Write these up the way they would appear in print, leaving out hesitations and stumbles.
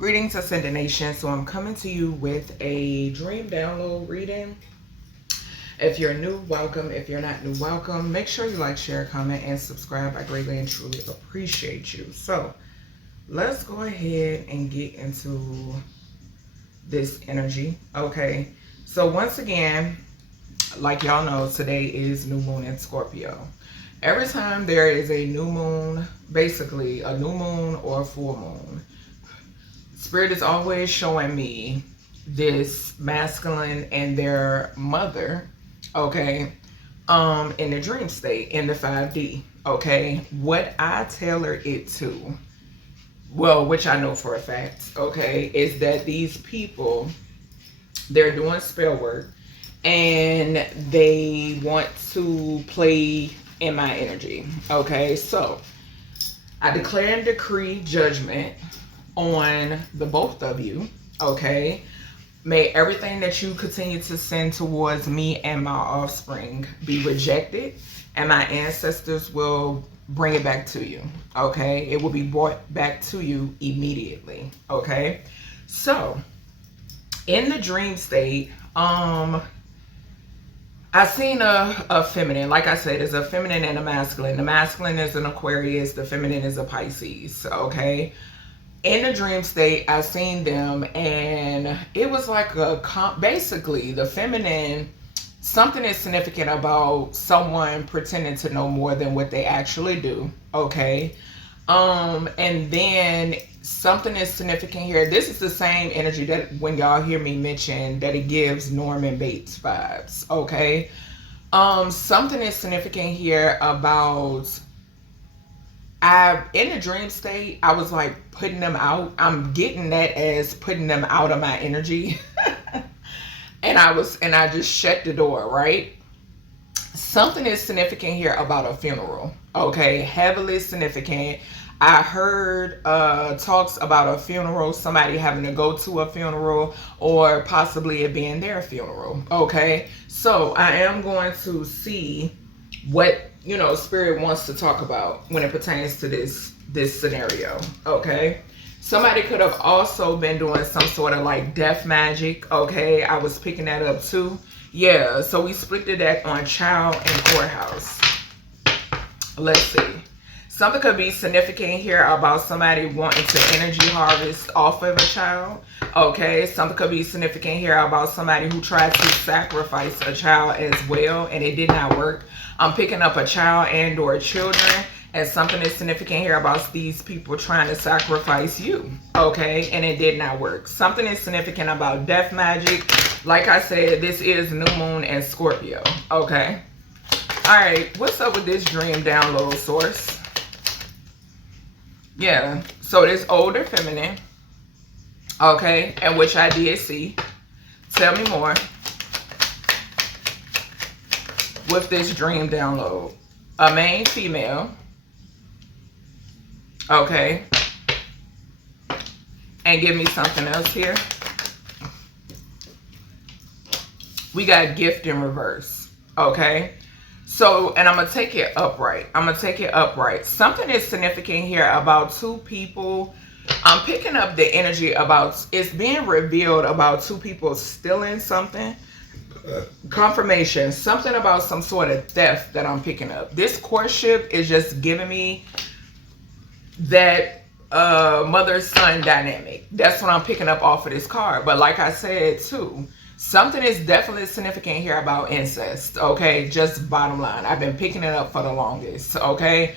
Greetings, Ascended Nation. So I'm coming to you with a dream download reading. If you're new, welcome. If you're not new, welcome. Make sure you like, share, comment, and subscribe. I greatly and truly appreciate you. So let's go ahead and get into this energy. Okay. So once again, like y'all know, today is new moon in Scorpio. Every time there is a new moon, basically a new moon or a full moon, Spirit is always showing me this masculine and their mother, okay, in the dream state, in the 5D, okay? What I tailor it to, well, which I know for a fact, okay, is that these people, they're doing spell work and they want to play in my energy, okay? So I declare and decree judgment on the both of you, okay? May everything that you continue to send towards me and my offspring be rejected, and my ancestors will bring it back to you, okay? It will be brought back to you immediately, okay? So in the dream state, I seen a feminine. Like I said, there's a feminine and a masculine. The masculine is an Aquarius, the feminine is a Pisces, okay? In the dream state, I seen them, and it was like basically the feminine, something is significant about someone pretending to know more than what they actually do, okay? And then something is significant here. This is the same energy that when y'all hear me mention that it gives Norman Bates vibes, okay? Something is significant here about, in the dream state, I was like putting them out. I'm getting that as putting them out of my energy. and I just shut the door, right? Something is significant here about a funeral, okay? Heavily significant. I heard talks about a funeral, somebody having to go to a funeral, or possibly it being their funeral, okay? So I am going to see what, you know, Spirit wants to talk about when it pertains to this scenario, okay? Somebody could have also been doing some sort of like death magic, okay? I was picking that up too. Yeah, so we split the deck on child and courthouse. Let's see. Something could be significant here about somebody wanting to energy harvest off of a child, okay? Something could be significant here about somebody who tried to sacrifice a child as well, and it did not work. I'm picking up a child and or children, and something is significant here about these people trying to sacrifice you, okay? And it did not work. Something is significant about death magic. Like I said, this is new moon and Scorpio, okay? All right, what's up with this dream download source? Yeah, so this older feminine, okay, and which I did see. Tell me more with this dream download. A main female, okay, and give me something else here. We got gift in reverse, okay? So, and I'm going to take it upright. I'm going to take it upright. Something is significant here about two people. I'm picking up the energy about, it's being revealed about two people stealing something. Confirmation. Something about some sort of theft that I'm picking up. This courtship is just giving me that mother-son dynamic. That's what I'm picking up off of this card. But like I said too, something is definitely significant here about incest, okay? Just bottom line. I've been picking it up for the longest, okay?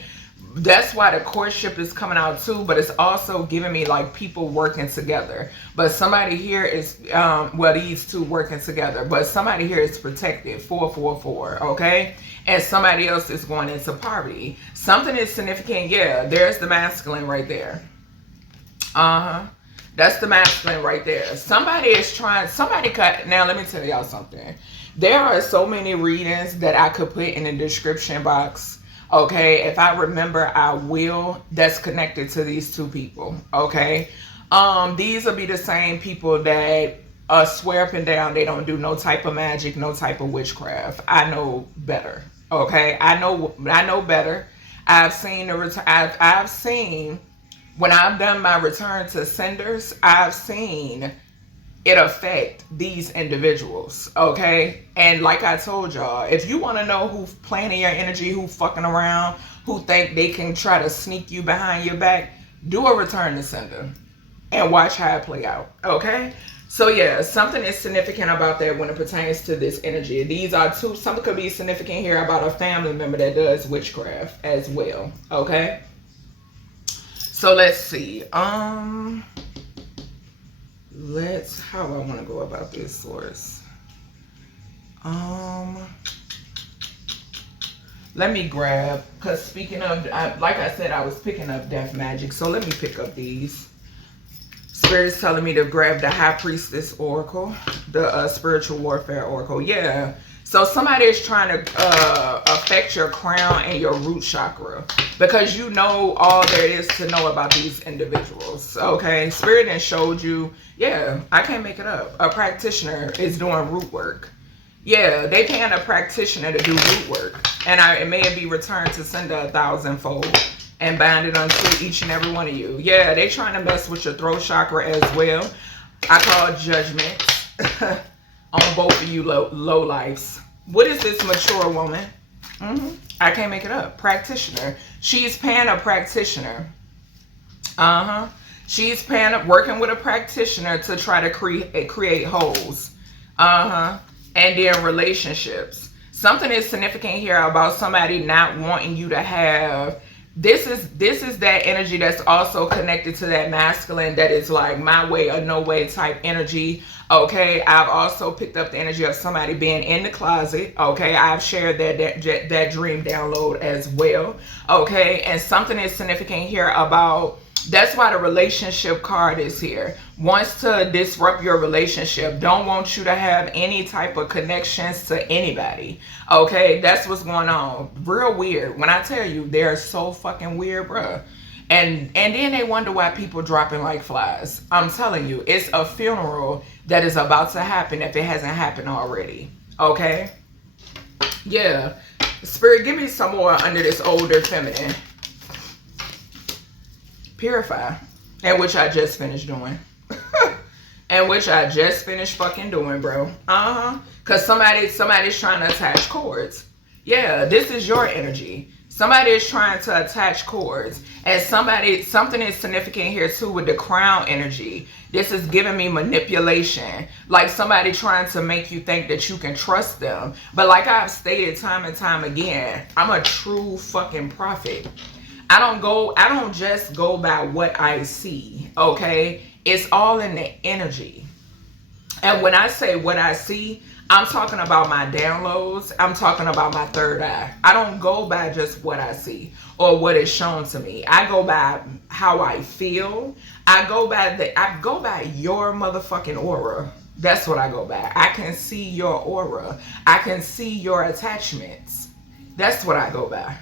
That's why the courtship is coming out too, but it's also giving me like people working together. But somebody here is, well, these two working together, but somebody here is protected, 444, okay? And somebody else is going into poverty. Something is significant, yeah, there's the masculine right there. That's the masculine right there. Somebody is trying, somebody cut, now let me tell y'all something. There are so many readings that I could put in the description box, okay? If I remember, I will, that's connected to these two people, okay? These will be the same people that swear up and down they don't do no type of magic, no type of witchcraft. I know better, okay? I know better. I've seen when I've done my return to senders, I've seen it affect these individuals, okay? And like I told y'all, if you want to know who's playing in your energy, who fucking around, who think they can try to sneak you behind your back, do a return to sender and watch how it play out, okay? So yeah, something is significant about that when it pertains to this energy. These are two, something could be significant here about a family member that does witchcraft as well, okay? So let's see. Let's, how I want to go about this source. Let me grab, because speaking of, like I said, I was picking up Death Magic, so let me pick up these. Spirit is telling me to grab the High Priestess Oracle, the Spiritual Warfare Oracle. Yeah. So somebody is trying to affect your crown and your root chakra because you know all there is to know about these individuals. Okay. Spirit then showed you, yeah, I can't make it up. A practitioner is doing root work. Yeah, they paying a practitioner to do root work. And it may be returned to send 1,000-fold and bind it unto each and every one of you. Yeah, they trying to mess with your throat chakra as well. I call judgment on both of you low lives. What is this mature woman? I can't make it up. Practitioner. She's paying a practitioner. She's paying, working with a practitioner to try to create holes. And then relationships. Something is significant here about somebody not wanting you to have. This is that energy that's also connected to that masculine that is like my way or no way type energy. Okay, I've also picked up the energy of somebody being in the closet. Okay, I've shared that dream download as well. Okay, and something is significant here about, that's why the relationship card is here. Wants to disrupt your relationship. Don't want you to have any type of connections to anybody. Okay, that's what's going on. Real weird. When I tell you, they're so fucking weird, bruh. And then they wonder why people dropping like flies. I'm telling you, it's a funeral that is about to happen if it hasn't happened already. Okay? Yeah. Spirit, give me some more under this older feminine. Purify. And which I just finished doing. And which I just finished fucking doing, bro. Because somebody's trying to attach cords. Yeah, this is your energy. Somebody is trying to attach cords. And something is significant here too with the crown energy. This is giving me manipulation. Like somebody trying to make you think that you can trust them. But like I've stated time and time again, I'm a true fucking prophet. I don't just go by what I see, okay? It's all in the energy. And when I say what I see, I'm talking about my downloads. I'm talking about my third eye. I don't go by just what I see or what is shown to me. I go by how I feel. I go by your motherfucking aura. That's what I go by. I can see your aura. I can see your attachments. That's what I go by.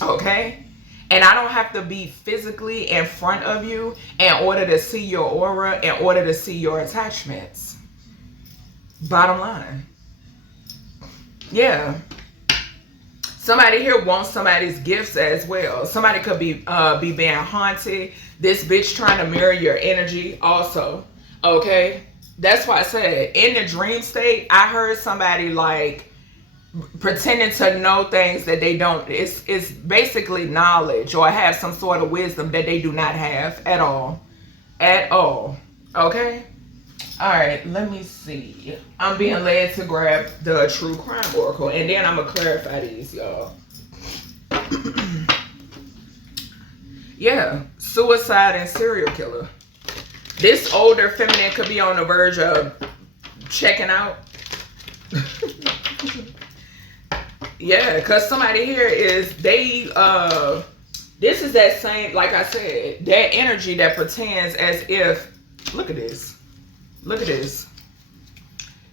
Okay? And I don't have to be physically in front of you in order to see your aura, in order to see your attachments. Bottom line. Yeah. Somebody here wants somebody's gifts as well. Somebody could be being haunted. This bitch trying to mirror your energy also. Okay? That's why I said in the dream state, I heard somebody like pretending to know things that they don't. It's basically knowledge or have some sort of wisdom that they do not have at all. At all. Okay? Alright, let me see. I'm being led to grab the True Crime Oracle and then I'm going to clarify these, y'all. Yeah, suicide and serial killer. This older feminine could be on the verge of checking out. Yeah, because somebody here is, this is that same, like I said, that energy that pretends as if, look at this. Look at this.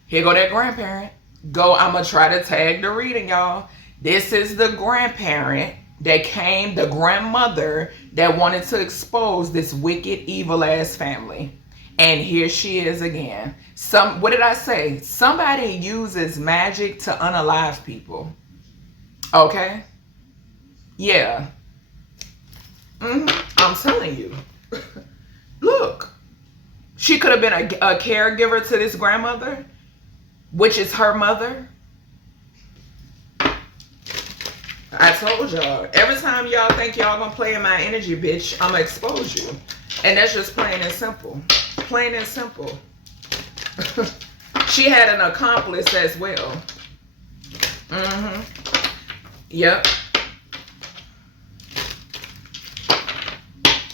Here go that grandparent. I'm going to try to tag the reading, y'all. This is the grandparent that came, the grandmother that wanted to expose this wicked, evil-ass family. And here she is again. What did I say? Somebody uses magic to unalive people. Okay? Yeah. I'm telling you. Look, she could have been a caregiver to this grandmother, which is her mother. I told y'all, every time y'all think y'all gonna play in my energy, bitch, I'm gonna expose you. And that's just plain and simple. Plain and simple. She had an accomplice as well. Yep.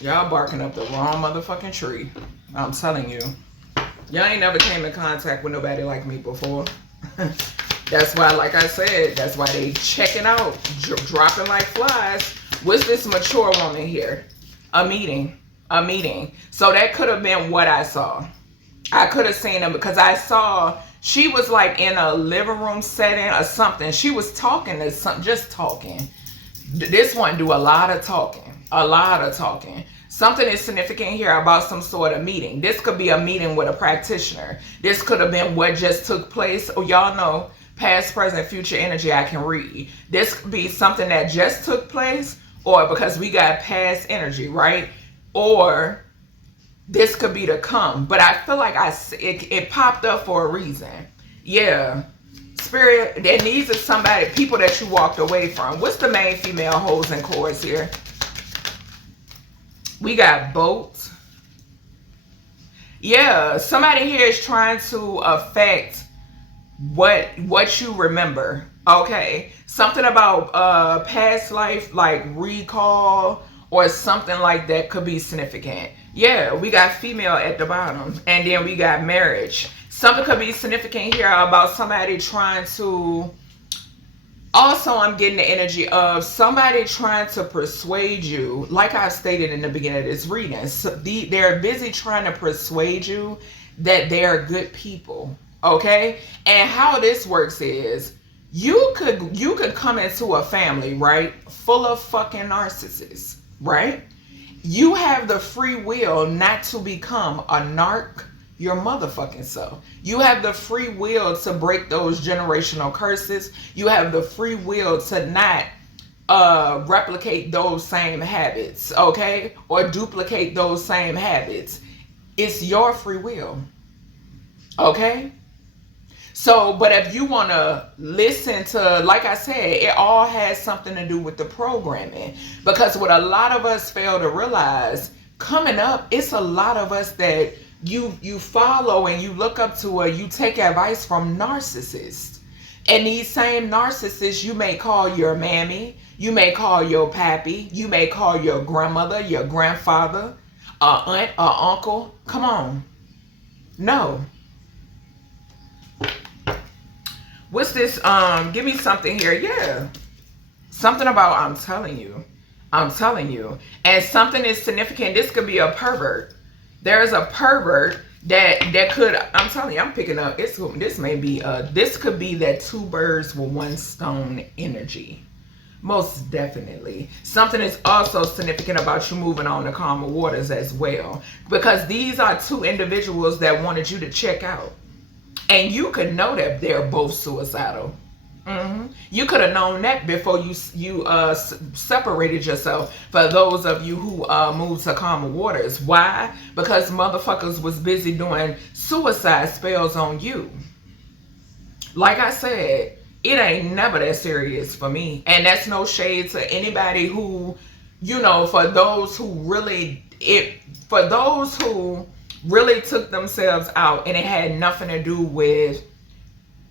Y'all barking up the wrong motherfucking tree. I'm telling you. Y'all ain't never came in contact with nobody like me before. That's why, like I said, that's why they checking out, dropping like flies. What's this mature woman here? A meeting. A meeting. So that could have been what I saw. I could have seen them because I saw she was like in a living room setting or something. She was talking to something, just talking. This one do a lot of talking. A lot of talking. Something is significant here about some sort of meeting. This could be a meeting with a practitioner. This could have been what just took place. Oh, y'all know, past, present, future energy I can read. This could be something that just took place, or because we got past energy, right? Or this could be to come. But I feel like it popped up for a reason. Yeah. Spirit, and these are somebody, people that you walked away from. What's the main female holes and chords here? We got boats. Yeah, somebody here is trying to affect what you remember. Okay, something about past life, like recall or something like that could be significant. Yeah, we got female at the bottom, and then we got marriage. Something could be significant here about somebody trying to. Also, I'm getting the energy of somebody trying to persuade you, like I stated in the beginning of this reading. So they're busy trying to persuade you that they're good people, okay? And how this works is you could come into a family, right, full of fucking narcissists, right? You have the free will not to become a narc your motherfucking self. You have the free will to break those generational curses. You have the free will to not replicate those same habits, okay? Or duplicate those same habits. It's your free will, okay? So, but if you want to listen to, like I said, it all has something to do with the programming. Because what a lot of us fail to realize, coming up, it's a lot of us that you follow and you look up to, or you take advice from narcissists. And these same narcissists you may call your mammy, you may call your pappy, you may call your grandmother, your grandfather, aunt, or uncle. Come on. No. What's this? Give me something here. Yeah. Something about I'm telling you. And something is significant. This could be a pervert. There's a pervert that could, I'm telling you, I'm picking up, this may be, this could be that two birds with one stone energy. Most definitely. Something is also significant about you moving on to calmer waters as well. Because these are two individuals that wanted you to check out. And you could know that they're both suicidal. You could have known that before you separated yourself. For those of you who moved to calmer waters, why? Because motherfuckers was busy doing suicide spells on you. Like I said, it ain't never that serious for me, and that's no shade to anybody who, you know, for those who really took themselves out, and it had nothing to do with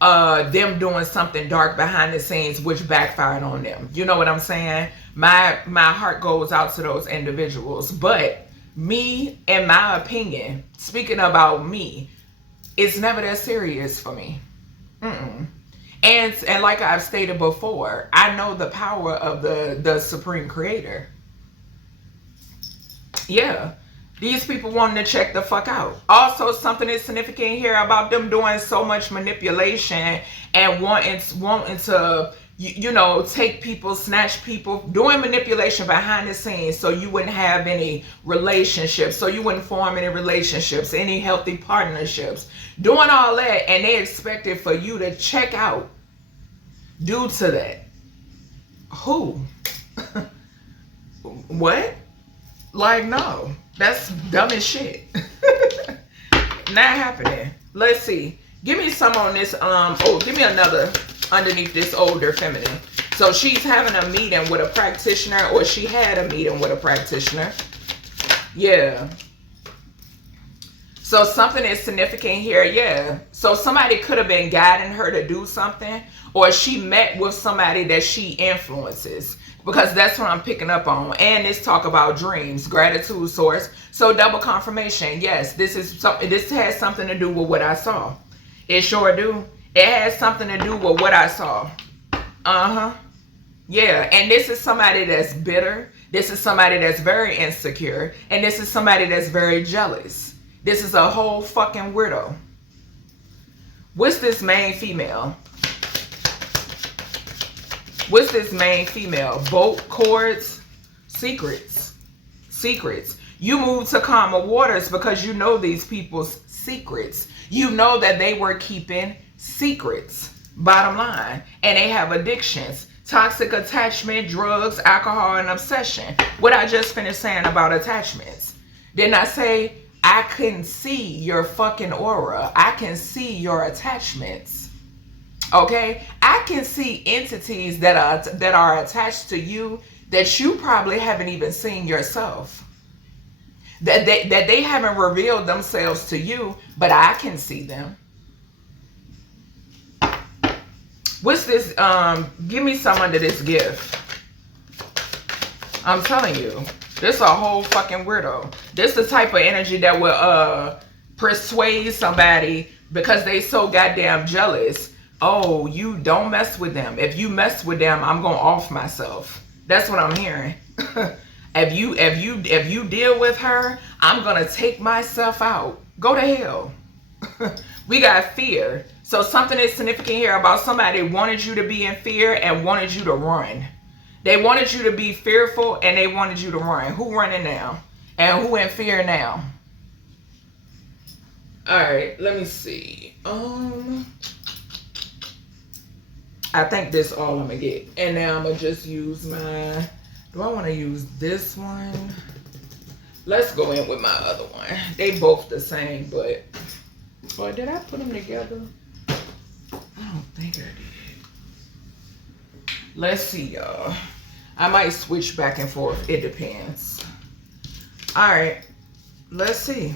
them doing something dark behind the scenes which backfired on them. You know what I'm saying? My heart goes out to those individuals. But me, in my opinion, speaking about me, it's never that serious for me. And like I've stated before, I know the power of the Supreme Creator. Yeah. These people wanting to check the fuck out. Also, something is significant here about them doing so much manipulation and wanting to, you know, take people, snatch people, doing manipulation behind the scenes so you wouldn't have any relationships, so you wouldn't form any relationships, any healthy partnerships. Doing all that, and they expected for you to check out due to that. Who? What? Like, no. That's dumb as shit. Not happening. Let's see. Give me some on this. Give me another underneath this older feminine. So she's having a meeting with a practitioner, or she had a meeting with a practitioner. Yeah. So something is significant here. Yeah. So somebody could have been guiding her to do something, or she met with somebody that she influences, because that's what I'm picking up on. And this talk about dreams, gratitude source. So double confirmation. Yes, this has something to do with what I saw. It sure do. It has something to do with what I saw. Yeah, and this is somebody that's bitter. This is somebody that's very insecure. And this is somebody that's very jealous. This is a whole fucking weirdo. What's this main female? What's this main female? Boat, cords, secrets. Secrets. You moved to calmer waters because you know these people's secrets. You know that they were keeping secrets, bottom line. And they have addictions. Toxic attachment, drugs, alcohol, and obsession. What I just finished saying about attachments. Didn't I say, I can see your fucking aura. I can see your attachments. Okay? I can see entities that are attached to you that you probably haven't even seen yourself. That they haven't revealed themselves to you, but I can see them. What's this? Give me some under this gift. I'm telling you, this a whole fucking weirdo. This the type of energy that will persuade somebody because they so goddamn jealous. Oh, you don't mess with them. If you mess with them, I'm gonna off myself. That's what I'm hearing. If you deal with her, I'm gonna take myself out. Go to hell. We got fear. So something is significant here about somebody wanted you to be in fear and wanted you to run. They wanted you to be fearful and they wanted you to run. Who running now? And who in fear now? Alright, let me see. I think this all I'm gonna get. And now I'm gonna just use my, do I want to use this one? Let's go in with my other one. They both the same, but did I put them together? I don't think I did. Let's see, y'all. I might switch back and forth. It depends. All right. Let's see.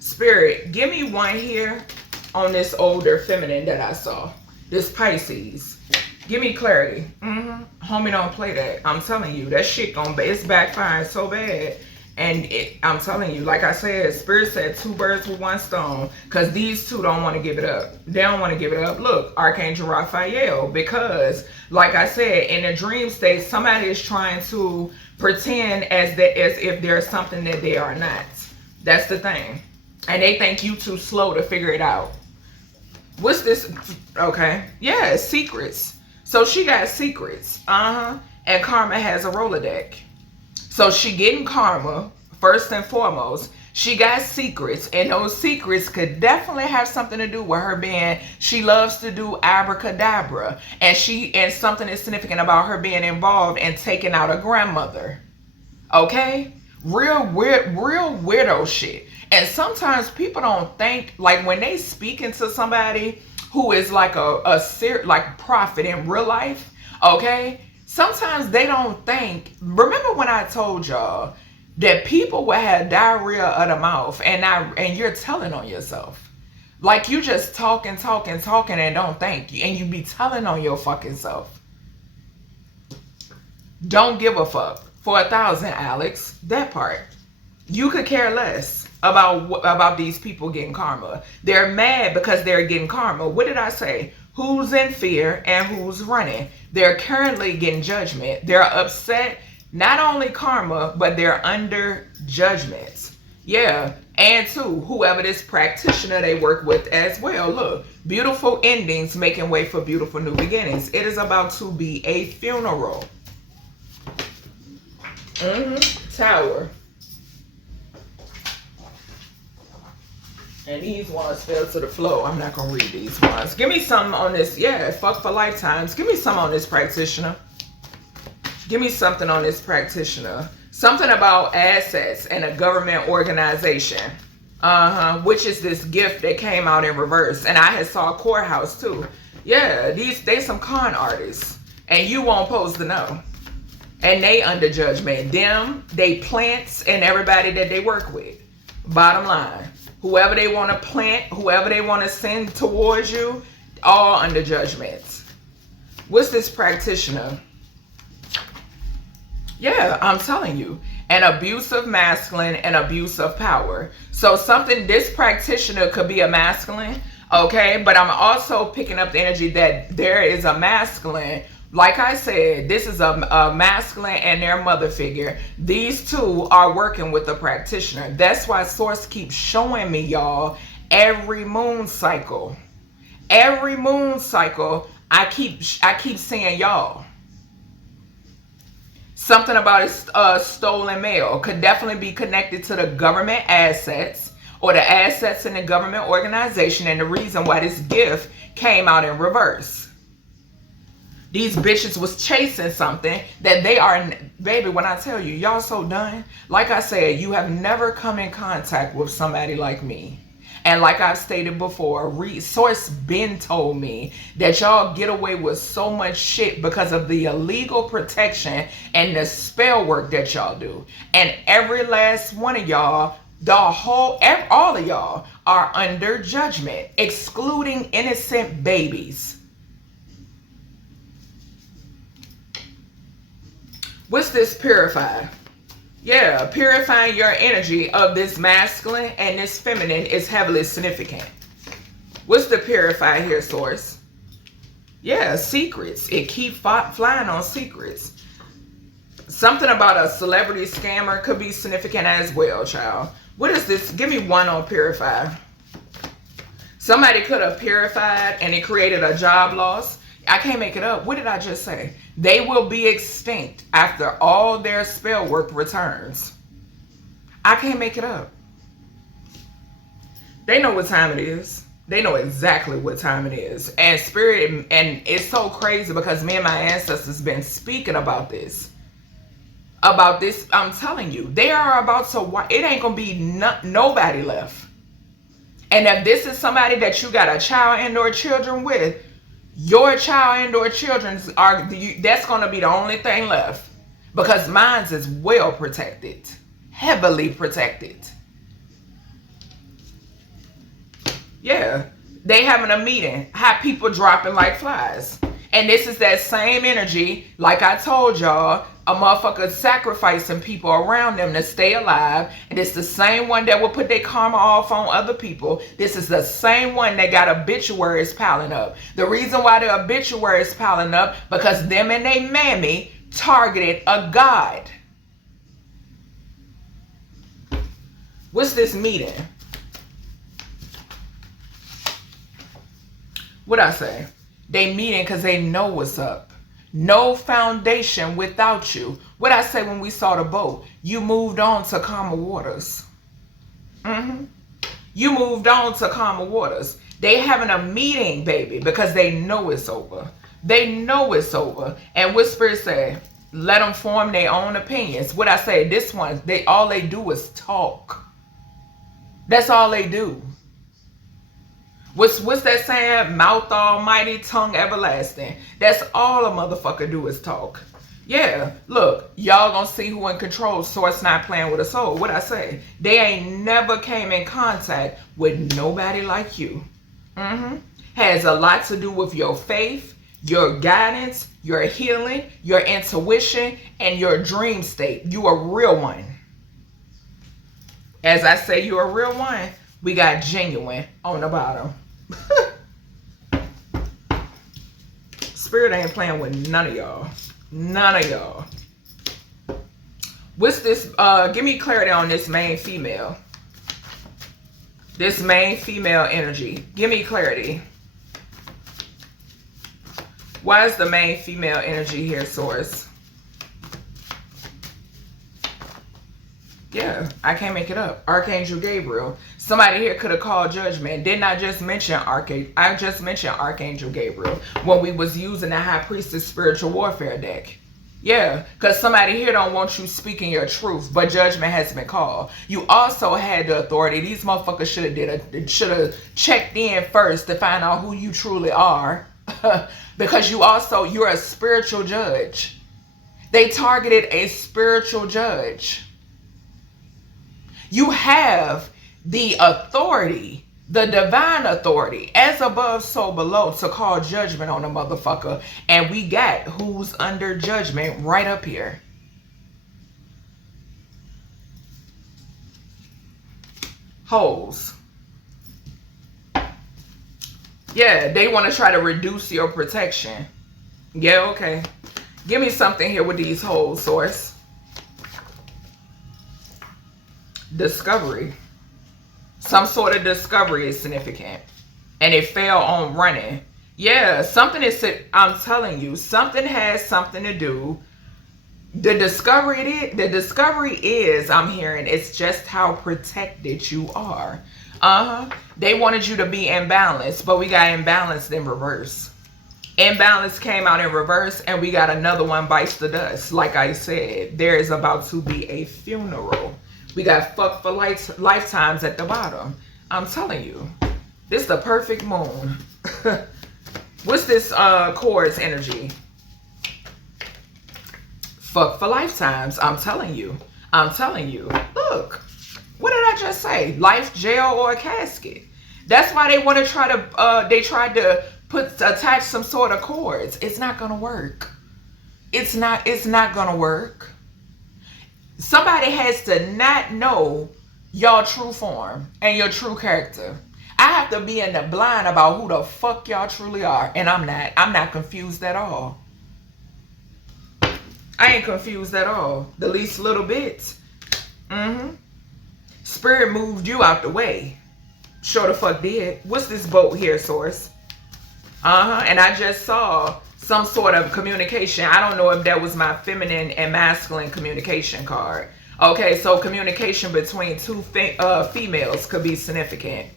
Spirit, give me one here on this older feminine that I saw. This Pisces. Give me clarity. Homie, don't play that. I'm telling you, that shit it's backfiring so bad. And I'm telling you, like I said, Spirit said 2 birds with 1 stone. Because these two don't want to give it up. They don't want to give it up. Look, Archangel Raphael. Because, like I said, in a dream state, somebody is trying to pretend as if there's something that they are not. That's the thing. And they think you too slow to figure it out. What's this? Okay. Yeah, secrets. So she got secrets. And Karma has a Rolodeck. So she getting karma, first and foremost. She got secrets, and those secrets could definitely have something to do with her being, she loves to do abracadabra. And something is significant about her being involved in taking out a grandmother. Okay? Real weirdo shit. And sometimes people don't think, like when they speaking to somebody who is like like prophet in real life, okay? Sometimes they don't think, remember when I told y'all that people will have diarrhea of the mouth and you're telling on yourself. Like you just talking and don't think, and you be telling on your fucking self. Don't give a fuck. For 1,000, Alex, that part. You could care less about these people getting karma. They're mad because they're getting karma. What did I say? Who's in fear and who's running? They're currently getting judgment. They're upset, not only karma, but they're under judgments. Yeah, and too, whoever this practitioner they work with as well. Look, beautiful endings making way for beautiful new beginnings. It is about to be a funeral. Tower. And these ones fell to the floor. I'm not going to read these ones. Give me some on this. Yeah, fuck for lifetimes. Give me some on this practitioner. Give me something on this practitioner. Something about assets and a government organization. Which is this gift that came out in reverse. And I had saw a courthouse too. Yeah, they some con artists. And you won't supposed to know. And they under judgment. Them, they plants, and everybody that they work with. Bottom line. Whoever they want to plant, whoever they want to send towards you, all under judgment. What's this practitioner? Yeah, I'm telling you. An abuse of masculine and abuse of power. So something, this practitioner could be a masculine, okay? But I'm also picking up the energy that there is a masculine. Like I said, this is a masculine and their mother figure. These two are working with the practitioner. That's why Source keeps showing me, y'all, every moon cycle. Every moon cycle, I keep seeing y'all. Something about a stolen mail could definitely be connected to the government assets or the assets in the government organization, and the reason why this gift came out in reverse. These bitches was chasing something that they are, baby, when I tell you, y'all so done. Like I said, you have never come in contact with somebody like me. And like I've stated before, Source been told me that y'all get away with so much shit because of the illegal protection and the spell work that y'all do. And every last one of y'all, all of y'all are under judgment, excluding innocent babies. What's this purify? Yeah, purifying your energy of this masculine and this feminine is heavily significant. What's the purify here, Source? Yeah, secrets. It keep flying on secrets. Something about a celebrity scammer could be significant as well, child. What is this? Give me one on purify. Somebody could have purified and it created a job loss. I can't make it up. What did I just say? They will be extinct after all their spell work returns. I can't make it up. They know what time it is. They know exactly what time it is. And spirit, and it's so crazy because me and my ancestors been speaking about this. I'm telling you, they are about to, it ain't gonna be nobody left. And if this is somebody that you got a child and or children with, your child and or children that's going to be the only thing left, because mine is well protected, heavily protected. Yeah, they having a meeting, have people dropping like flies. And this is that same energy, like I told y'all, a motherfucker sacrificing people around them to stay alive. And it's the same one that will put their karma off on other people. This is the same one that got obituaries piling up. The reason why the obituaries piling up, because them and they mammy targeted a god. What's this meeting? What'd I say? They meeting because they know what's up. No foundation without you. What I say when we saw the boat? You moved on to calmer waters. You moved on to calmer waters. They having a meeting, baby, because they know it's over. They know it's over. And what Spirit say? Let them form their own opinions. What I say? This one, all they do is talk. That's all they do. What's that saying? Mouth almighty, tongue everlasting. That's all a motherfucker do is talk. Yeah, look, y'all gonna see who in control. Source not playing with a soul. What I say? They ain't never came in contact with nobody like you. Has a lot to do with your faith, your guidance, your healing, your intuition, and your dream state. You a real one. As I say, you a real one. We got genuine on the bottom. Spirit ain't playing with none of y'all. None of y'all. What's this? Give me clarity on this main female. This main female energy. Give me clarity. Why is the main female energy here, Source? Yeah, I can't make it up. Archangel Gabriel. Somebody here could have called judgment. Didn't I just mention I just mentioned Archangel Gabriel when we was using the High Priestess Spiritual Warfare deck. Yeah, because somebody here don't want you speaking your truth, but judgment has been called. You also had the authority. These motherfuckers should have checked in first to find out who you truly are. Because you're a spiritual judge. They targeted a spiritual judge. You have the authority, the divine authority, as above, so below, to call judgment on a motherfucker. And we got who's under judgment right up here. Holes. Yeah, they want to try to reduce your protection. Yeah, okay. Give me something here with these holes, source. Discovery. Some sort of discovery is significant. And it fell on running. Yeah, something is, I'm telling you, something has something to do. The discovery is, I'm hearing, it's just how protected you are. They wanted you to be imbalanced, but we got imbalanced in reverse. Imbalance came out in reverse, and we got another one bites the dust. Like I said, there is about to be a funeral. We got fuck for lifetimes at the bottom. I'm telling you, this is the perfect moon. What's this chorus energy? Fuck for lifetimes. I'm telling you. I'm telling you. Look, what did I just say? Life, jail, or a casket. That's why they want to try to. They tried to attach some sort of cords. It's not gonna work. It's not gonna work. Somebody has to not know your true form and your true character. I have to be in the blind about who the fuck y'all truly are, and I'm not confused at all. I ain't confused at all. The least little bit. Spirit moved you out the way. Sure the fuck did. What's this boat here, source? And I just saw some sort of communication. I don't know if that was my feminine and masculine communication card. Okay, so communication between two females could be significant.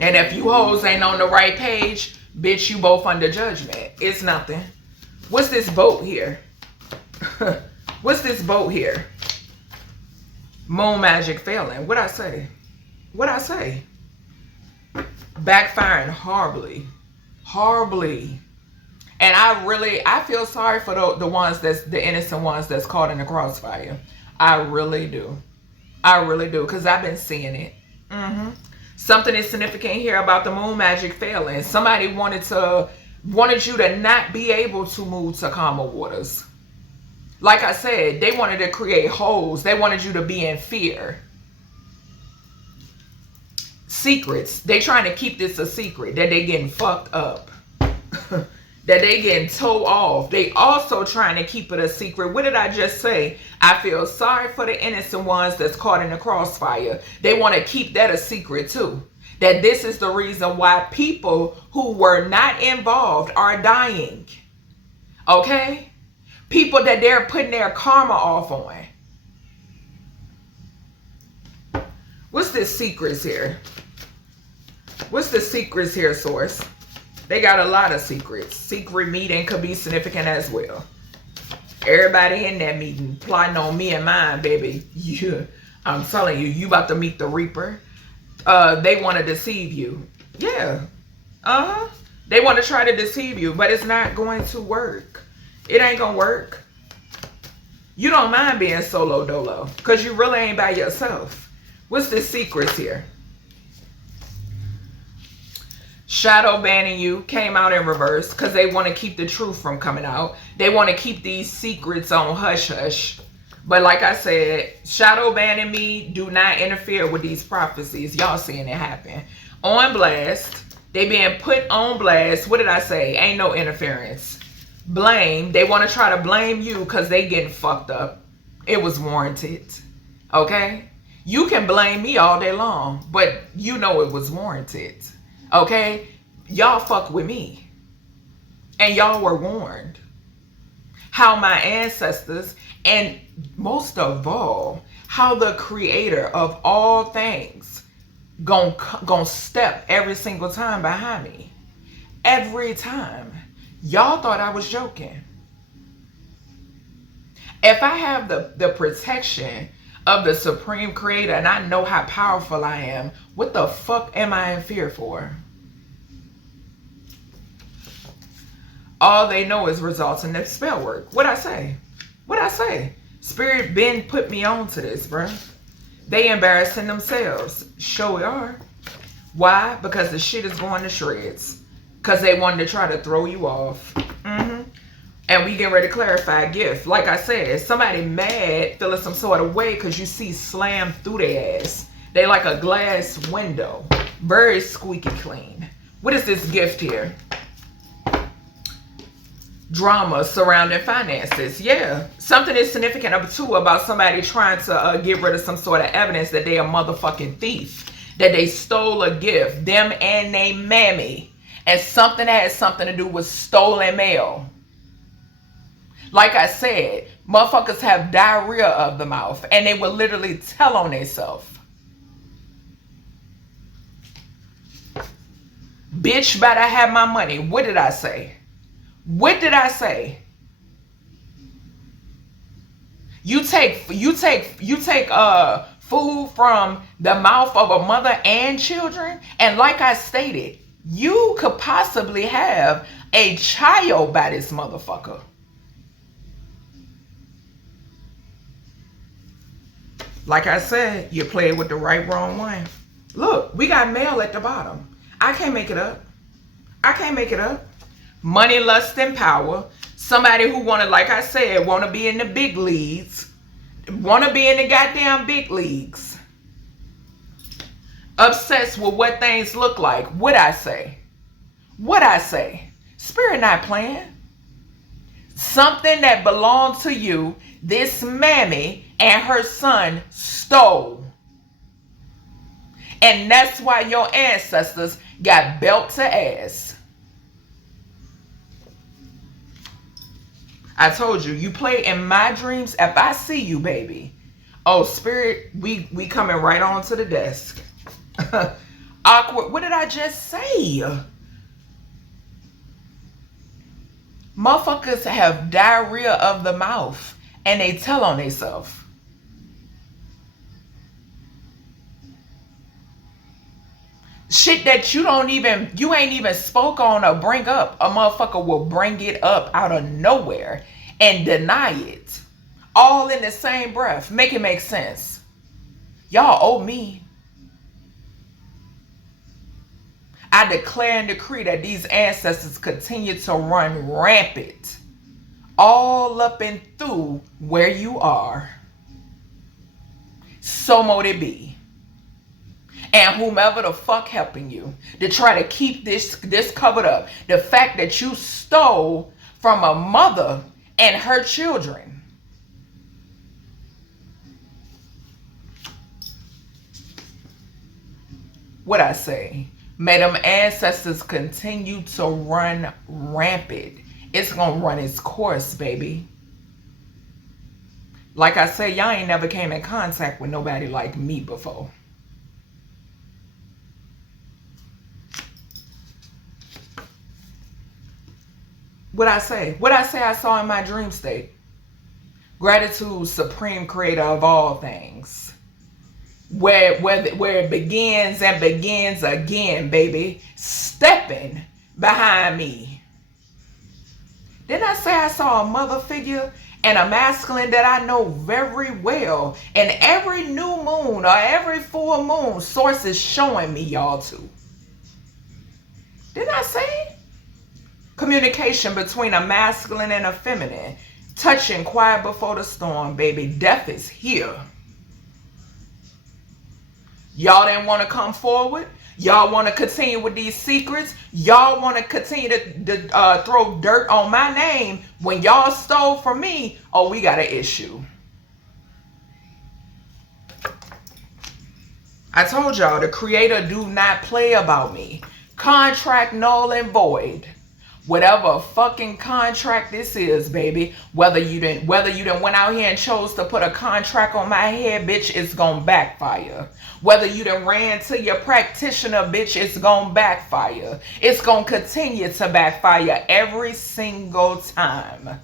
And if you hoes ain't on the right page, bitch, you both under judgment. It's nothing. What's this boat here? What's this boat here? Moon magic failing. What'd I say? What'd I say? Backfiring horribly. Horribly. And I feel sorry for the ones the innocent ones that's caught in the crossfire. I really do. I really do, because I've been seeing it. Something is significant here about the moon magic failing. Somebody wanted you to not be able to move to calmer waters. Like I said, they wanted to create holes. They wanted you to be in fear. Secrets. They trying to keep this a secret, that they getting fucked up. That they getting towed off. They also trying to keep it a secret. What did I just say? I feel sorry for the innocent ones that's caught in the crossfire. They want to keep that a secret too. That this is the reason why people who were not involved are dying. Okay? People that they're putting their karma off on. What's the secrets here? What's the secrets here, source? They got a lot of secrets. Secret meeting could be significant as well. Everybody in that meeting plotting on me and mine, baby. Yeah, I'm telling you, you about to meet the Reaper. They want to deceive you. Yeah. They want to try to deceive you, but it's not going to work. It ain't gonna work. You don't mind being solo dolo, because you really ain't by yourself. What's the secrets here? Shadow banning you came out in reverse because they want to keep the truth from coming out. They want to keep these secrets on hush hush. But like I said, shadow banning me, do not interfere with these prophecies. Y'all seeing it happen. On blast. They being put on blast. What did I say? Ain't no interference. Blame. They want to try to blame you because they getting fucked up. It was warranted. Okay? You can blame me all day long, but you know it was warranted. Okay? Y'all fuck with me. And y'all were warned. How my ancestors, and most of all, how the creator of all things gonna step every single time behind me. Every time. Y'all thought I was joking. If I have the protection of the Supreme Creator and I know how powerful I am, what the fuck am I in fear for? All they know is results in their spell work. What I say? What I say? Spirit been put me on to this, bro. They embarrassing themselves. Sure we are. Why? Because the shit is going to shreds. Because they wanted to try to throw you off. And we get ready to clarify gift. Like I said, somebody mad, feeling some sort of way because you see slam through their ass. They like a glass window. Very squeaky clean. What is this gift here? Drama surrounding finances. Yeah. Something is significant too about somebody trying to get rid of some sort of evidence that they a motherfucking thief. That they stole a gift. Them and they mammy. And something that has something to do with stolen mail. Like I said, motherfuckers have diarrhea of the mouth. And they will literally tell on themselves. Bitch, better have my money. What did I say? What did I say? You take food from the mouth of a mother and children. And like I stated, you could possibly have a child by this motherfucker. Like I said, you played with the right, wrong one. Look, we got mail at the bottom. I can't make it up. I can't make it up. Money, lust, and power. Somebody who want to, like I said, want to be in the big leagues. Want to be in the goddamn big leagues. Obsessed with what things look like. What I say? What I say? Spirit not playing. Something that belonged to you, this mammy and her son stole. And that's why your ancestors got belt to ass. I told you, you play in my dreams. If I see you, baby. Oh, Spirit, we coming right on to the desk. Awkward. What did I just say? Motherfuckers have diarrhea of the mouth. And they tell on themselves. Shit that you ain't even spoke on or bring up. A motherfucker will bring it up out of nowhere and deny it. All in the same breath. Make it make sense. Y'all owe me. I declare and decree that these ancestors continue to run rampant. All up and through where you are. So mote it be. And whomever the fuck helping you to try to keep this covered up. The fact that you stole from a mother and her children. What I say? May them ancestors continue to run rampant. It's gonna run its course, baby. Like I said, y'all ain't never came in contact with nobody like me before. What I say? What I say I saw in my dream state. Gratitude, supreme creator of all things. Where it begins and begins again, baby. Stepping behind me. Didn't I say I saw a mother figure and a masculine that I know very well? And every new moon or every full moon, source is showing me y'all too. Didn't I say? Communication between a masculine and a feminine. Touching quiet before the storm, baby. Death is here. Y'all didn't want to come forward. Y'all want to continue with these secrets. Y'all want to continue to throw dirt on my name when y'all stole from me. Oh, we got an issue. I told y'all, the creator do not play about me. Contract null and void. Whatever fucking contract this is, baby. Whether you done went out here and chose to put a contract on my head, bitch, it's gonna backfire. Whether you done ran to your practitioner, bitch, it's gonna backfire. It's gonna continue to backfire every single time.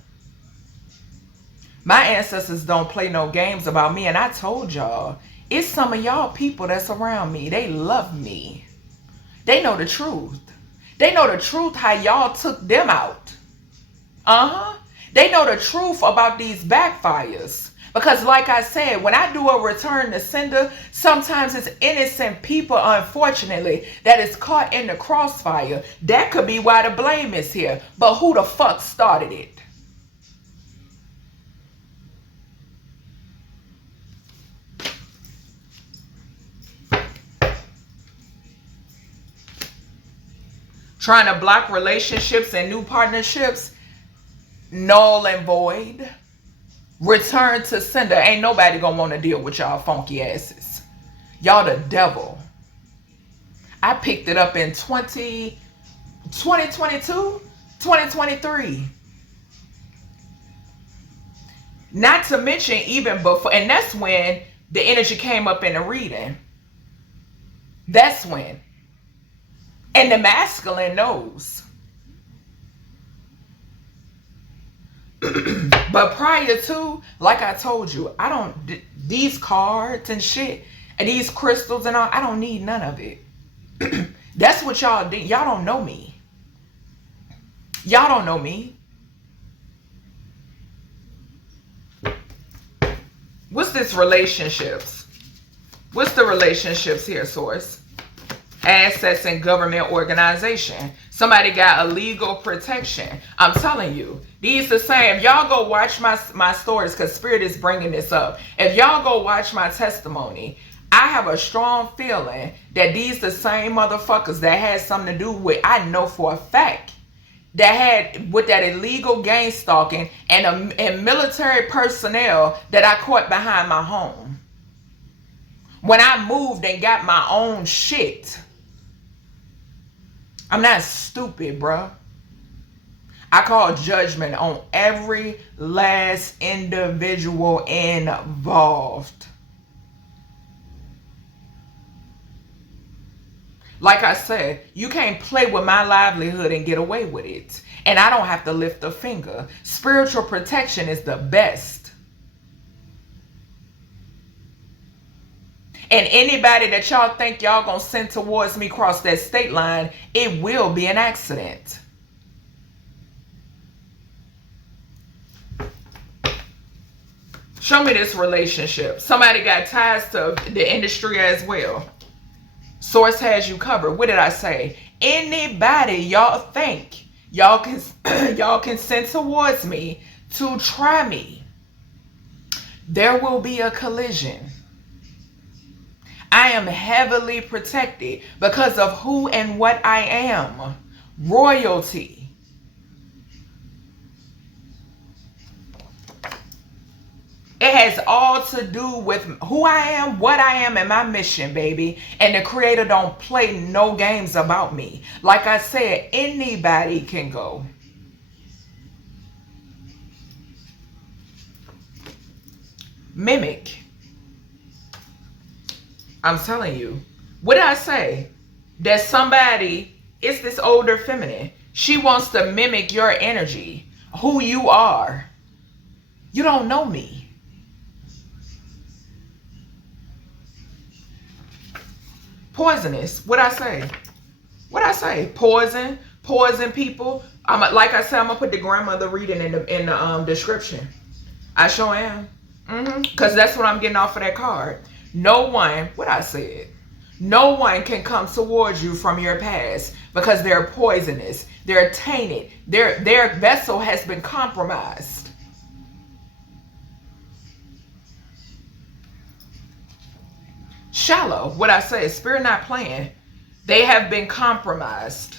My ancestors don't play no games about me. And I told y'all, it's some of y'all people that's around me. They love me. They know the truth. They know the truth how y'all took them out. They know the truth about these backfires. Because like I said, when I do a return to sender, sometimes it's innocent people, unfortunately, that is caught in the crossfire. That could be why the blame is here. But who the fuck started it? Trying to block relationships and new partnerships, null and void. Return to sender. Ain't nobody gonna want to deal with y'all funky asses. Y'all the devil. I picked it up in 2022, 2023. Not to mention even before, and that's when the energy came up in the reading. That's when. And the masculine knows. But prior to, like I told you, I don't, these cards and shit, and these crystals and all, I don't need none of it. That's what y'all do. Y'all don't know me. Y'all don't know me. What's this relationships? What's the relationships here, source? Assets and government organization. Somebody got a legal protection. I'm telling you, these the same. If y'all go watch my stories, because Spirit is bringing this up. If y'all go watch my testimony, I have a strong feeling that these the same motherfuckers that had something to do with, I know for a fact, that had with that illegal gang stalking and military personnel that I caught behind my home. When I moved and got my own shit. I'm not stupid, bruh. I call judgment on every last individual involved. Like I said, you can't play with my livelihood and get away with it. And I don't have to lift a finger. Spiritual protection is the best. And anybody that y'all think y'all gonna send towards me cross that state line, it will be an accident. Show me this relationship. Somebody got ties to the industry as well. Source has you covered. What did I say? Anybody y'all think y'all can send towards me to try me, there will be a collision. I am heavily protected because of who and what I am. Royalty. It has all to do with who I am, what I am, and my mission, baby. And the Creator don't play no games about me. Like I said, anybody can go. Mimic. I'm telling you. What did I say? That somebody, it's this older feminine. She wants to mimic your energy. Who you are. You don't know me. Poisonous. What I say? What I say? Poison people. Like I said, I'm gonna put the grandmother reading in the description. I sure am. Because that's what I'm getting off of that card. No one, what I said, no one can come towards you from your past because they're poisonous. They're tainted. Their vessel has been compromised. Shallow, what I say, Spirit not playing. They have been compromised.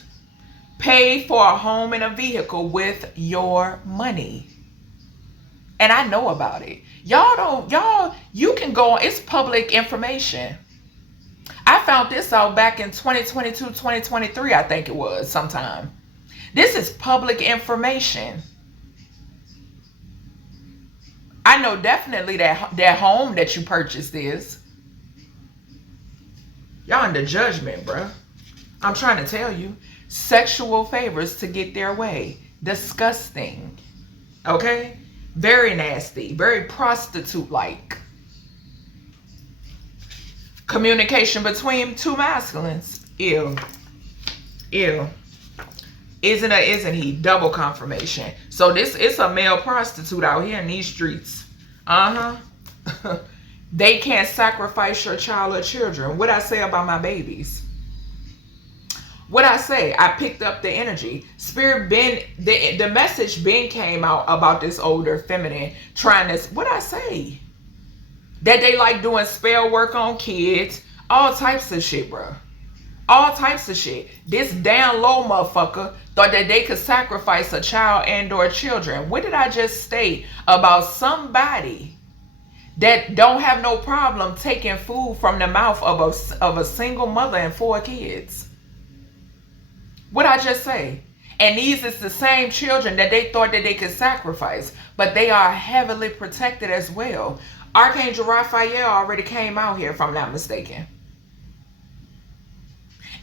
Paid for a home and a vehicle with your money. And I know about it. You can go on, it's public information. I found this out back in 2022, 2023, I think it was sometime. This is public information. I know definitely that home that you purchased is. Y'all under judgment, bruh. I'm trying to tell you. Sexual favors to get their way. Disgusting. Okay? Very nasty. Very prostitute-like. Communication between two masculines. Ew. Ew. Isn't he? Double confirmation. So it's a male prostitute out here in these streets. They can't sacrifice your child or children. What I say about my babies? What I say? I picked up the energy. Spirit been, the message been came out about this older feminine trying this. What I say? That they like doing spell work on kids. All types of shit, bro. All types of shit. This down low motherfucker thought that they could sacrifice a child and or children. What did I just state about somebody that don't have no problem taking food from the mouth of a single mother and 4 kids? What I just say? And these is the same children that they thought that they could sacrifice, but they are heavily protected as well. Archangel Raphael already came out here, if I'm not mistaken.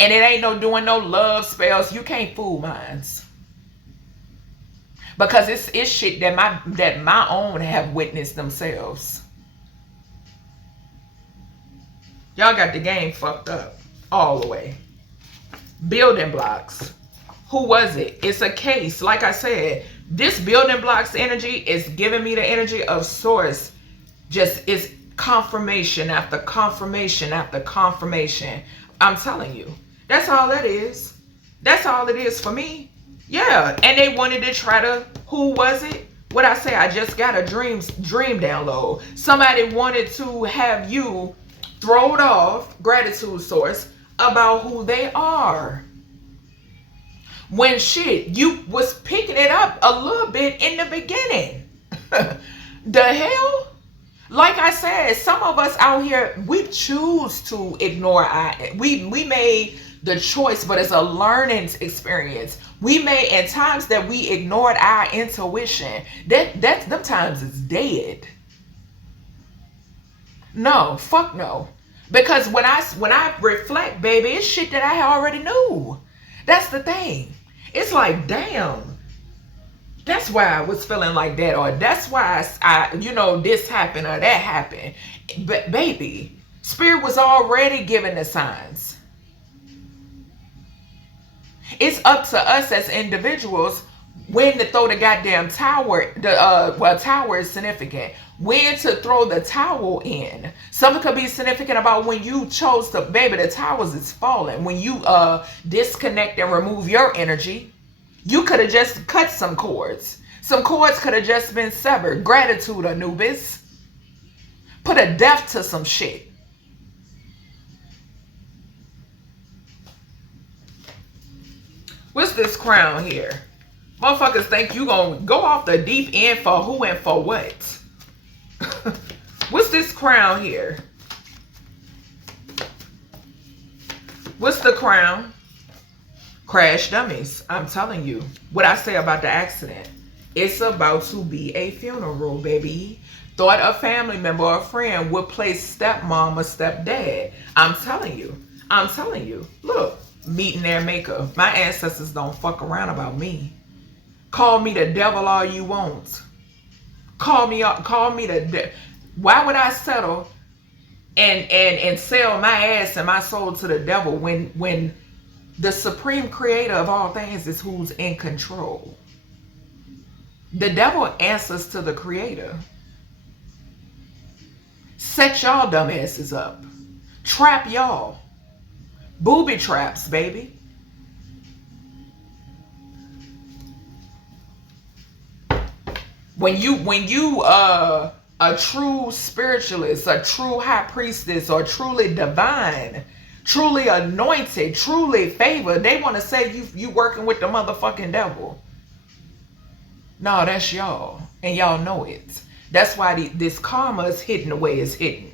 And it ain't no doing no love spells. You can't fool minds. Because it's shit that my own have witnessed themselves. Y'all got the game fucked up all the way. Building blocks. Who was it? It's a case. Like I said, this building blocks energy is giving me the energy of source. Just is confirmation after confirmation after confirmation. I'm telling you. That's all that is. That's all it is for me. Yeah. And they wanted to try to, who was it? What I say? I just got a dream download. Somebody wanted to have you throw it off, gratitude source, about who they are. When shit, you was picking it up a little bit in the beginning. The hell? Like I said, some of us out here, we choose to ignore we made the choice, but it's a learning experience. We made at times that we ignored our intuition. Them times is dead. No, fuck no. Because when I reflect, baby, it's shit that I already knew. That's the thing. It's like, damn. That's why I was feeling like that, or that's why I this happened or that happened. But baby, Spirit was already giving the signs. It's up to us as individuals when to throw the goddamn towel. Towel is significant. When to throw the towel in. Something could be significant about when you chose to, baby, the towels is falling. When you disconnect and remove your energy, you could have just cut some cords. Some cords could have just been severed. Gratitude, Anubis. Put a death to some shit. What's this crown here? Motherfuckers think you gonna go off the deep end for who and for what? What's this crown here? What's the crown? Crash dummies. I'm telling you. What I say about the accident. It's about to be a funeral, baby. Thought a family member or a friend would place stepmom or stepdad. I'm telling you. I'm telling you. Look. Meeting their maker. My ancestors don't fuck around about me. Call me the devil all you want. Call me the why would I settle and sell my ass and my soul to the devil when the supreme creator of all things is who's in control? The devil answers to the creator. Set y'all dumb asses up. Trap y'all. Booby traps, baby. When you a true spiritualist, a true high priestess, or truly divine, truly anointed, truly favored, they want to say you working with the motherfucking devil. No, that's y'all, and y'all know it. That's why this karma is hidden the way it's hidden.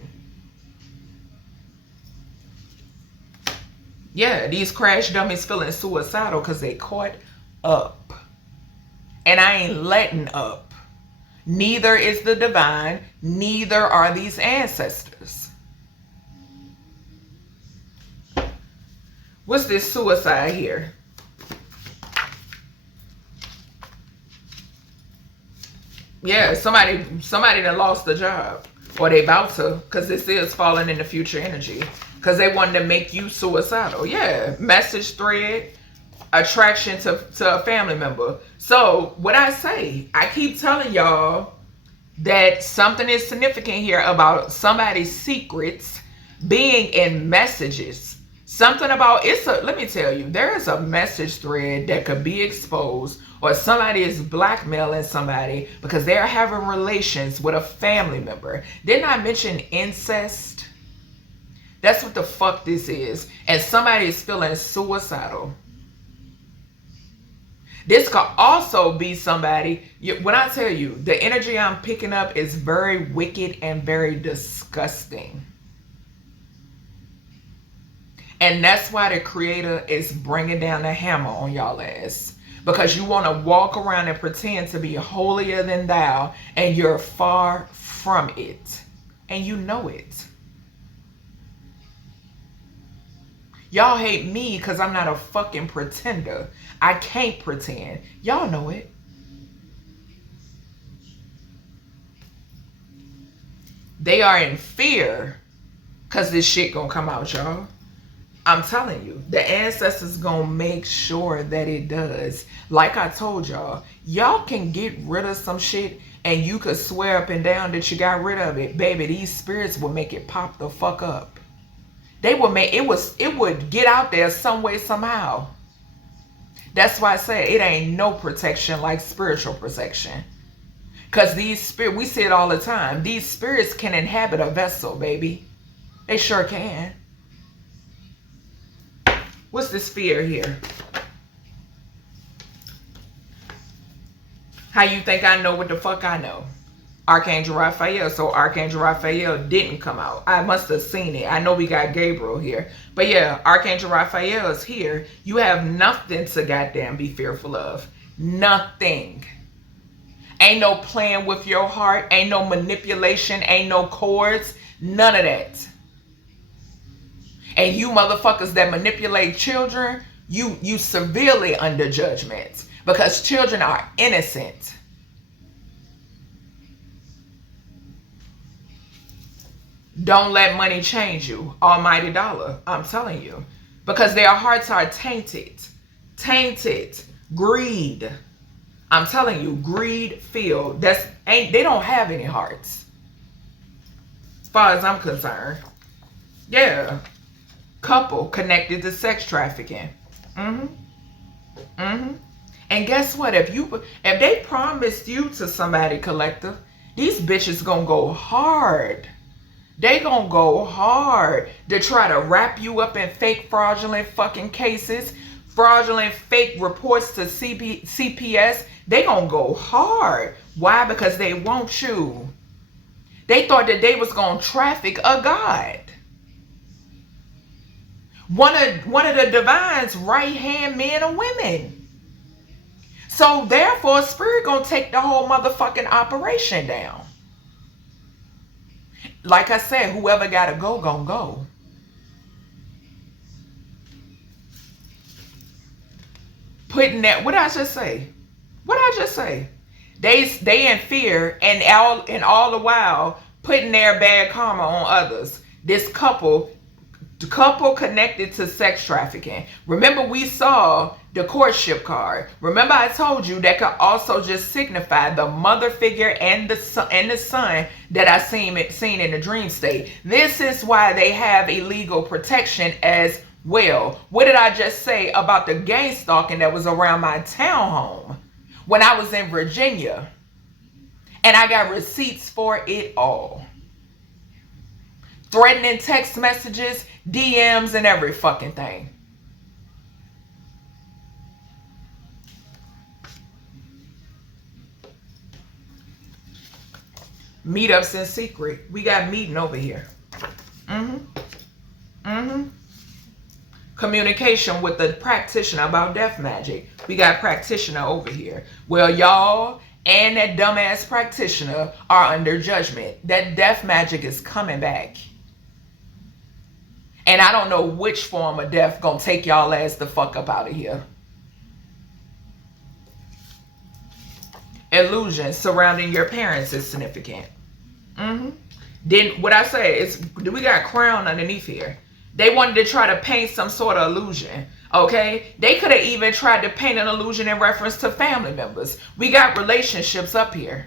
Yeah, these crash dummies feeling suicidal because they caught up. And I ain't letting up. Neither is the divine, neither are these ancestors. What's this suicide here? Yeah, somebody that lost the job. Or they about to, because this is falling in the future energy. Because they wanted to make you suicidal. Yeah, message thread, attraction to a family member. So what I say, I keep telling y'all that something is significant here about somebody's secrets being in messages. Something about let me tell you, there is a message thread that could be exposed, or somebody is blackmailing somebody because they're having relations with a family member. Didn't I mention incest? That's what the fuck this is. And somebody is feeling suicidal. This could also be somebody, when I tell you, the energy I'm picking up is very wicked and very disgusting. And that's why the creator is bringing down the hammer on y'all ass. Because you want to walk around and pretend to be holier than thou, and you're far from it. And you know it. Y'all hate me because I'm not a fucking pretender. I can't pretend. Y'all know it. They are in fear because this shit gonna come out, y'all. I'm telling you, the ancestors gonna make sure that it does. Like I told y'all, y'all can get rid of some shit and you could swear up and down that you got rid of it. Baby, these spirits will make it pop the fuck up. They will make it would get out there some way, somehow. That's why I say it ain't no protection like spiritual protection. Because these spirits, we see it all the time. These spirits can inhabit a vessel, baby. They sure can. What's this fear here? How you think I know what the fuck I know? Archangel Raphael. So Archangel Raphael didn't come out. I must have seen it. I know we got Gabriel here. But yeah, Archangel Raphael is here. You have nothing to goddamn be fearful of. Nothing. Ain't no playing with your heart. Ain't no manipulation. Ain't no cords. None of that. And you motherfuckers that manipulate children, you severely under judgment. Because children are innocent. Don't let money change you. Almighty dollar. I'm telling you. Because their hearts are tainted. Tainted. Greed. I'm telling you, greed filled. They don't have any hearts. As far as I'm concerned. Yeah. Couple connected to sex trafficking. And guess what? If they promised you to somebody, collective, these bitches gonna go hard. They gonna go hard to try to wrap you up in fake fraudulent fucking cases, fraudulent fake reports to CPS. They gonna go hard. Why? Because they want you. They thought that they was gonna traffic a god. One of the divine's right-hand men or women. So therefore, spirit gonna take the whole motherfucking operation down. Like I said, whoever gotta go, gonna go. Putting that, what did I just say? What did I just say? They in fear and all the while putting their bad karma on others. This couple connected to sex trafficking. Remember we saw the courtship card. Remember I told you that could also just signify the mother figure and the son that I seen in the dream state. This is why they have illegal protection as well. What did I just say about the gang stalking that was around my townhome when I was in Virginia? And I got receipts for it all. Threatening text messages, DMs, and every fucking thing. Meetups in secret. We got meeting over here. Communication with the practitioner about death magic. We got practitioner over here. Well, y'all and that dumbass practitioner are under judgment. That death magic is coming back. And I don't know which form of death gonna take y'all ass the fuck up out of here. illusion surrounding your parents is significant. Then what I say is we got crown underneath here. They wanted to try to paint some sort of illusion. Okay, they could have even tried to paint an illusion in reference to family members. We got relationships up here.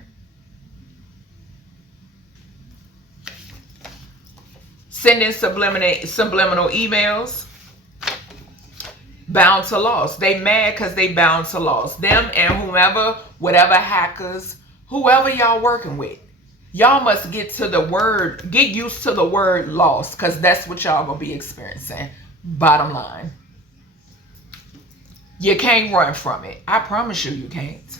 Sending subliminal emails. Bound to loss. They mad because they bound to loss. Them and whomever, whatever hackers, whoever y'all working with. Y'all must get used to the word loss, because that's what y'all gonna be experiencing. Bottom line. You can't run from it. I promise you, you can't.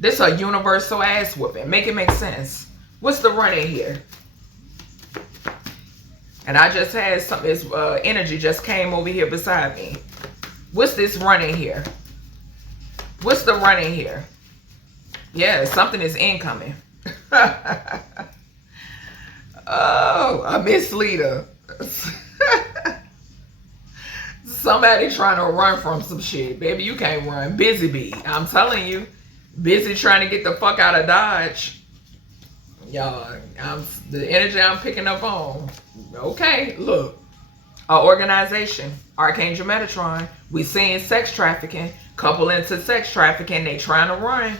This a universal ass whooping. Make it make sense. What's the run in here? And I just had something, this energy just came over here beside me. What's this run in here? What's the run in here? Yeah, something is incoming. Oh, a misleader. Somebody trying to run from some shit. Baby, you can't run. Busy bee. I'm telling you. Busy trying to get the fuck out of Dodge. Y'all, the energy I'm picking up on. Okay, look. Our organization, Archangel Metatron. We seeing sex trafficking. Couple into sex trafficking. They trying to run.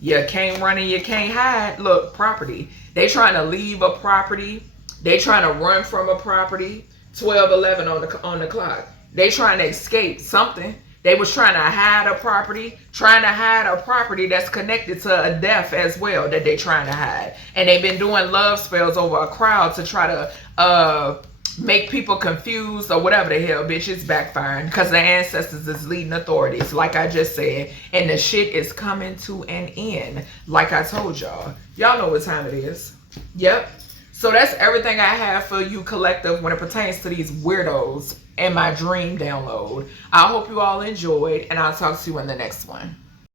You can't run and you can't hide. Look, property. They trying to leave a property. They trying to run from a property. 12:11 on the clock. They trying to escape something. They was trying to hide a property. Trying to hide a property that's connected to a death as well that they trying to hide. And they've been doing love spells over a crowd to try to make people confused or whatever the hell, bitch. It's backfiring because the ancestors is leading authorities, like I just said, and the shit is coming to an end, like I told y'all. Y'all know what time it is. Yep. So that's everything I have for you, collective, when it pertains to these weirdos and my dream download. I hope you all enjoyed, and I'll talk to you in the next one.